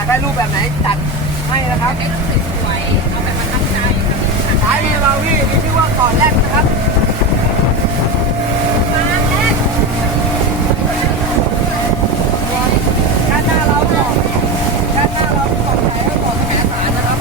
ากได้รูปแบบไหนจัดให้นะครับให้รูปสวยๆเอาแบบประทับใจสายมือเราพี่มีชื่อว่าก่อนแรกนะครับมาแรกด้านหน้าเราบอกด้านหน้าเราบอกไหนก็บอกแขนสารนะครับ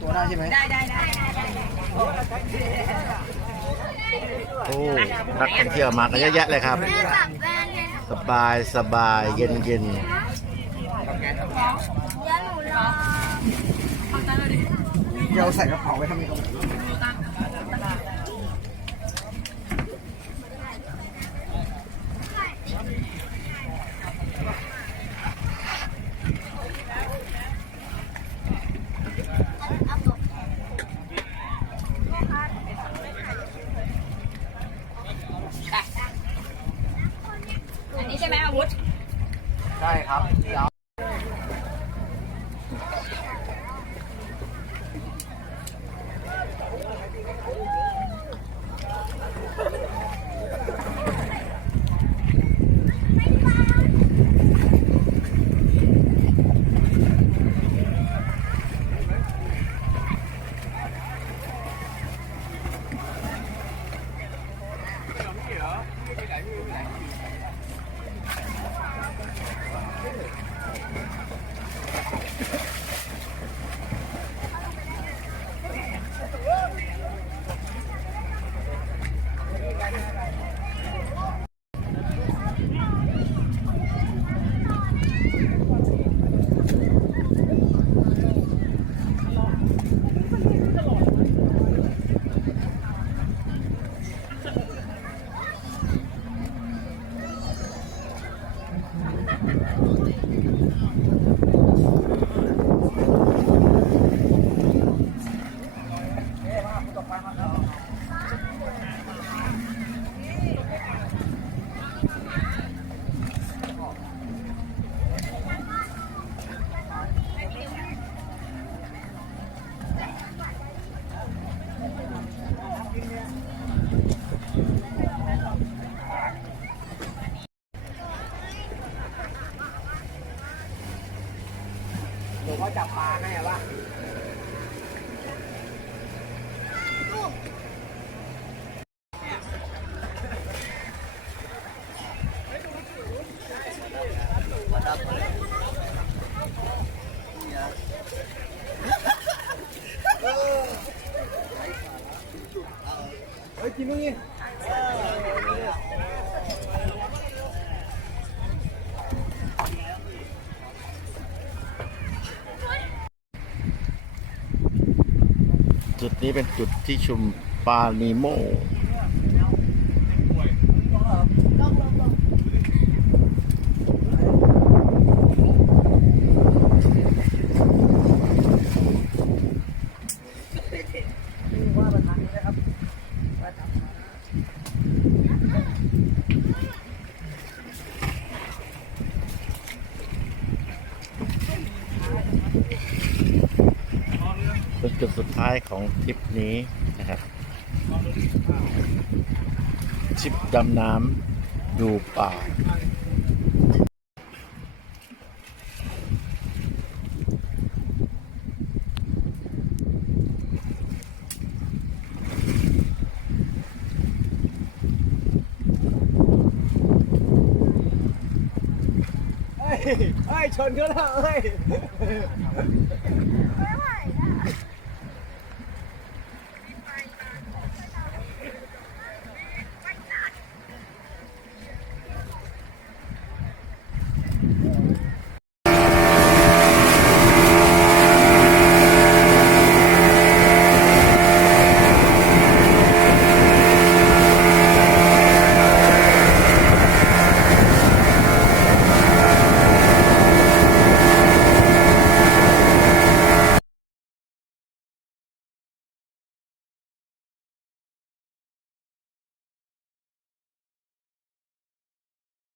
ตัวได้ใช่ไหมได้โอ้นักท่องเที่ยวมากันเยอะแยะเลยครับสบายสบายเย็นเย็นเดี๋ยวใส่กระเป๋าไว้ทำไมตรงอันนี้ใช่ไหมอาวุธได้ครับเดี๋ยว เฮ้ยกินนี่ จุดนี้เป็นจุดที่ชุมปลานีโมเป็นจุดสุดท้ายของทริปนี้นะครับทริปดำน้ำดูป่า เฮ้ยชนเขาแล้วเฮ้ย